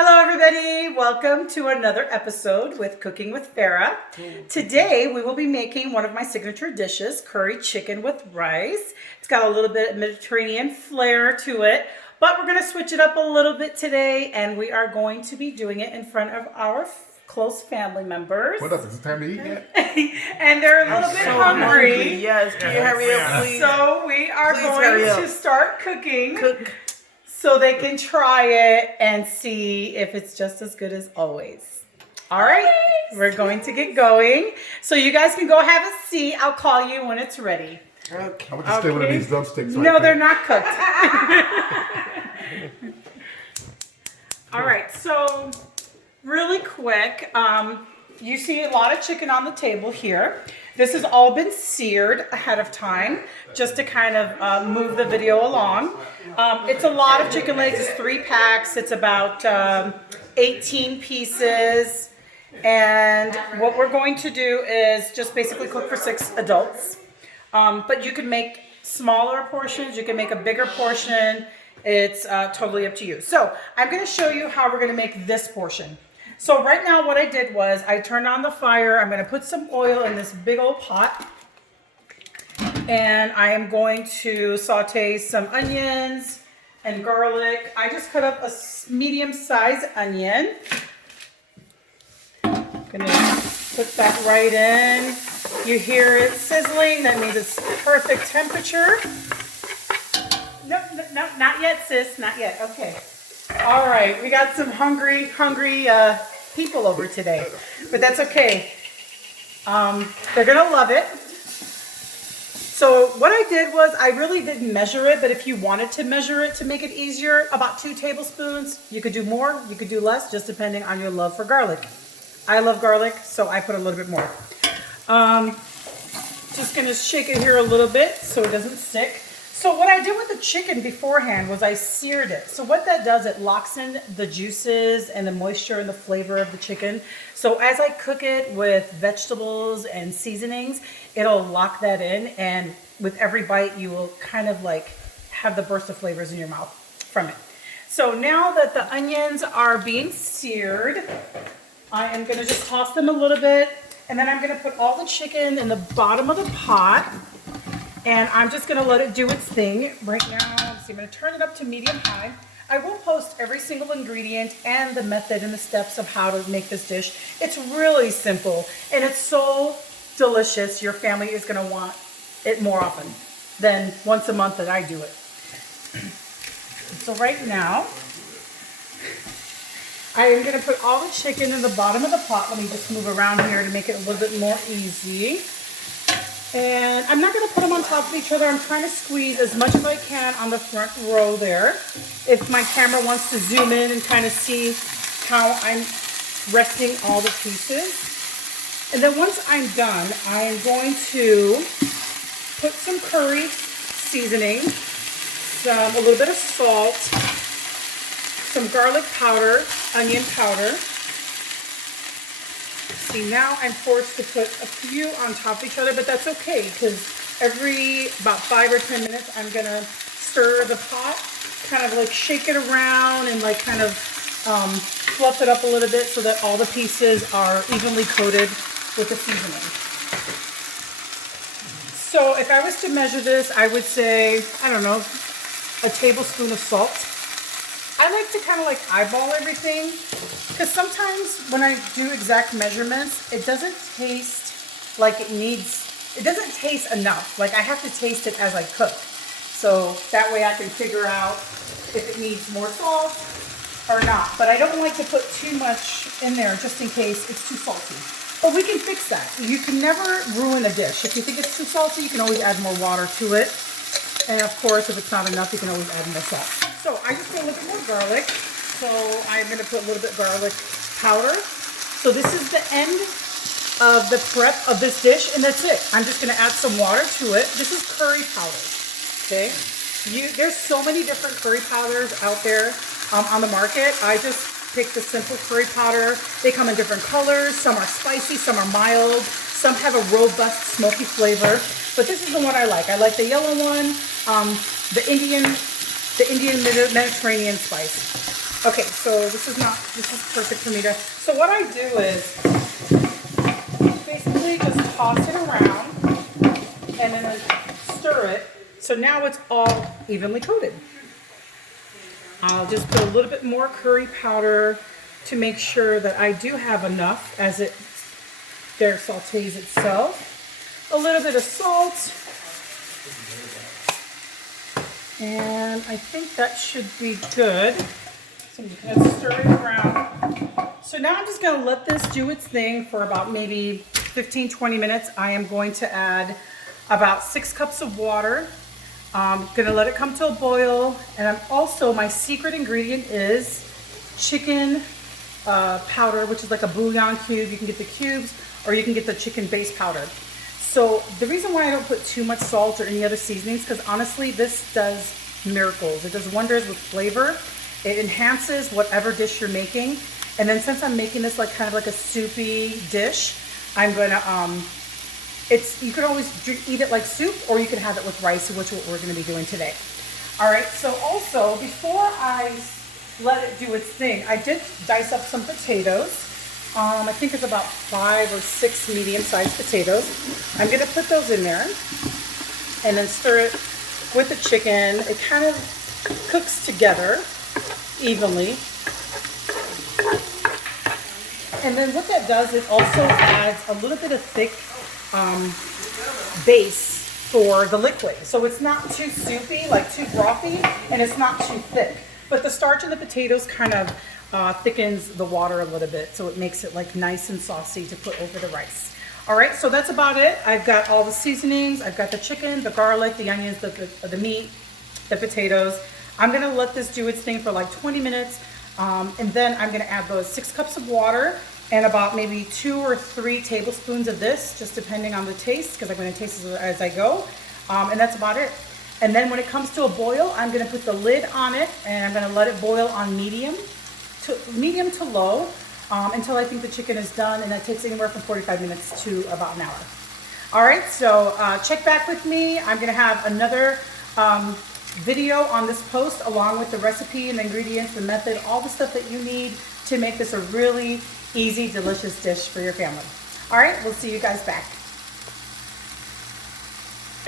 Hello everybody, welcome to another episode with Cooking with Farha. Today we will be making one of my signature dishes, curry chicken with rice. It's got a little bit of Mediterranean flair to it, but we're going to switch it up a little bit today, and we are going to be doing it in front of our close family members. What up? Is it time to eat yet? And they're a little bit hungry. Yes, can you hurry up, please? So we are Please going to start cooking. Cook. So they can try it and see if it's just as good as always. All right, we're going to get going. So you guys can go have a seat. I'll call you when it's ready. Okay. I want to stay with these drumsticks. No, they're not cooked. All right, so really quick, you see a lot of chicken on the table here. This has all been seared ahead of time just to kind of move the video along. It's a lot of chicken legs. It's 3 packs. It's about 18 pieces. And what we're going to do is just basically cook for 6 adults. But you can make smaller portions. You can make a bigger portion. It's totally up to you. So I'm going to show you how we're going to make this portion. So right now what I did was I turned on the fire. I'm going to put some oil in this big old pot. And I am going to saute some onions and garlic. I just cut up a medium-sized onion. I'm going to put that right in. You hear it sizzling. That means it's perfect temperature. No, not yet, sis. Not yet. Okay. All right, we got some hungry people over today, but that's okay. They're gonna love it. So what I did was I really didn't measure it, but if you wanted to measure it to make it easier, about 2 tablespoons. You could do more, you could do less, just depending on your love for garlic. I love garlic, so I put a little bit more. Just gonna shake it here a little bit so it doesn't stick. So what I did with the chicken beforehand was I seared it. So what that does, it locks in the juices and the moisture and the flavor of the chicken. So as I cook it with vegetables and seasonings, it'll lock that in. And with every bite, you will kind of like have the burst of flavors in your mouth from it. So now that the onions are being seared, I am going to just toss them a little bit. And then I'm going to put all the chicken in the bottom of the pot. And I'm just going to let it do its thing right now. So I'm going to turn it up to medium-high. I will post every single ingredient and the method and the steps of how to make this dish. It's really simple, and it's so delicious. Your family is going to want it more often than once a month that I do it. So right now, I am going to put all the chicken in the bottom of the pot. Let me just move around here to make it a little bit more easy. And I'm not going to put them on top of each other. I'm trying to squeeze as much as I can on the front row there. If my camera wants to zoom in and kind of see how I'm resting all the pieces. And then once I'm done, I'm going to put some curry seasoning, a little bit of salt, some garlic powder, onion powder. See, now I'm forced to put a few on top of each other, but that's okay because every about 5 or 10 minutes I'm gonna stir the pot, kind of like shake it around and like kind of fluff it up a little bit so that all the pieces are evenly coated with the seasoning. So if I was to measure this, I would say, I don't know, a tablespoon of salt. I like to kind of like eyeball everything because sometimes when I do exact measurements, it doesn't taste like it doesn't taste enough. Like I have to taste it as I cook. So that way I can figure out if it needs more salt or not. But I don't like to put too much in there just in case it's too salty. But we can fix that. You can never ruin a dish. If you think it's too salty, you can always add more water to it. And of course, if it's not enough, you can always add more salt. So I just put a little bit more garlic. So I'm going to put a little bit garlic powder. So this is the end of the prep of this dish, and that's it. I'm just going to add some water to it. This is curry powder. Okay. There's so many different curry powders out there on the market. I just picked the simple curry powder. They come in different colors. Some are spicy, some are mild. Some have a robust smoky flavor. But this is the one I like. I like the yellow one, the Indian Mediterranean spice. Okay, so this is perfect for me to, so what I do is basically just toss it around and then stir it. So now it's all evenly coated. I'll just put a little bit more curry powder to make sure that I do have enough as it there sautés itself. A little bit of salt. And I think that should be good. So I'm just gonna stir it around. So now I'm just gonna let this do its thing for about maybe 15, 20 minutes. I am going to add about 6 cups of water. I'm gonna let it come to a boil. And I'm also, my secret ingredient is chicken powder, which is like a bouillon cube. You can get the cubes or you can get the chicken base powder. So the reason why I don't put too much salt or any other seasonings, because honestly, this does miracles. It does wonders with flavor. It enhances whatever dish you're making. And then since I'm making this like kind of like a soupy dish, I'm gonna, you could always eat it like soup, or you could have it with rice, which is what we're gonna be doing today. All right, so also before I let it do its thing, I did dice up some potatoes. I think it's about 5 or 6 medium-sized potatoes. I'm gonna put those in there and then stir it with the chicken. It kind of cooks together evenly. And then what that does, it also adds a little bit of thick base for the liquid. So it's not too soupy, like too brothy, and it's not too thick. But the starch in the potatoes kind of thickens the water a little bit, so it makes it like nice and saucy to put over the rice. All right, so that's about it. I've got all the seasonings. I've got the chicken, the garlic, the onions, the meat, the potatoes. I'm gonna let this do its thing for like 20 minutes, and then I'm gonna add those 6 cups of water and about maybe 2 or 3 tablespoons of this, just depending on the taste, because I'm gonna taste it as I go, and that's about it. And then when it comes to a boil, I'm gonna put the lid on it and I'm gonna let it boil on medium to low until I think the chicken is done, and that takes anywhere from 45 minutes to about an hour. All right, so check back with me. I'm gonna have another video on this post along with the recipe and the ingredients, the method, all the stuff that you need to make this a really easy, delicious dish for your family. All right, we'll see you guys back.